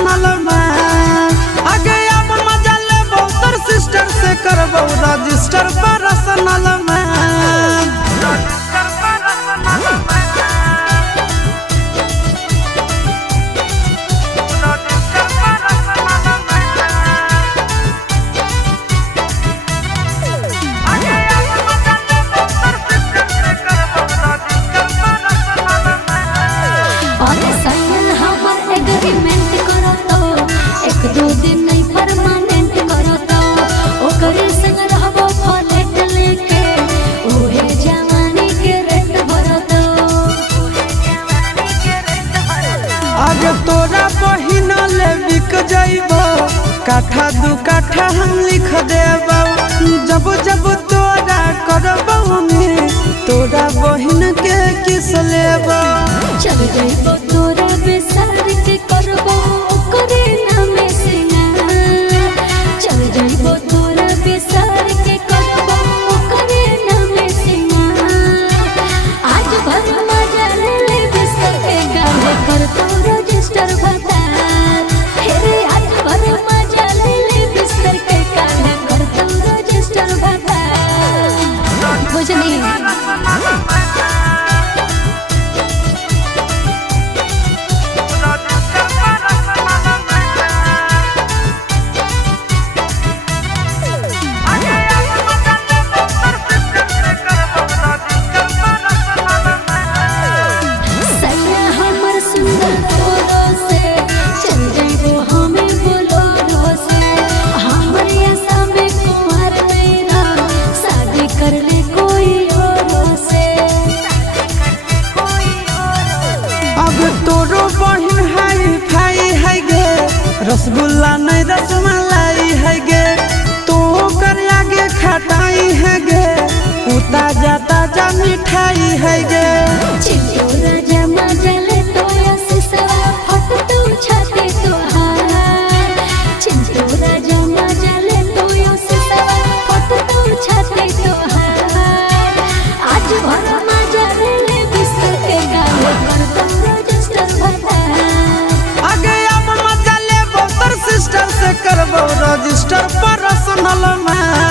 Personal में। आगे अपन मजा लेबो तोर सिस्टर से करबो रजिस्टर पर्सनल में। आगे तोरा बहिन ले बिक जाइबो काठा दू काठा हम लिख देबो। जब जब तोरा करबो में तोरा बहिन के किस लेबो। चल जाइबो तोरा बेसार के करबो ओकरे नाम से ना। चल जाइबो तोरा बेसार के करबो ओकरे नाम से ना। आज भर मजा ले बिस्तर के गाले कर तो रजिस्टर बता। हे आज भर मजा ले बिस्तर के गाले कर तो रजिस्टर बता। बुझनी तोरो बहिन हाई फाई है गे रसगुल्ला नहीं रसमलाई है गे। तो कर आगे खटाई है गे उता जाता जा मिठाई है गे। चिंटोरा जमा जले तो सिसवा फट तो छाते तो हार। चिंटोरा जमा जले तो सिसवा फट तो छाते तो हार। आज भर मजा ले बिस्तर के गाले कर तो रजिस्टर बता। आगे अपन मजा लेबो तोर सिस्टर से करबो रजिस्टर पर्सनल में।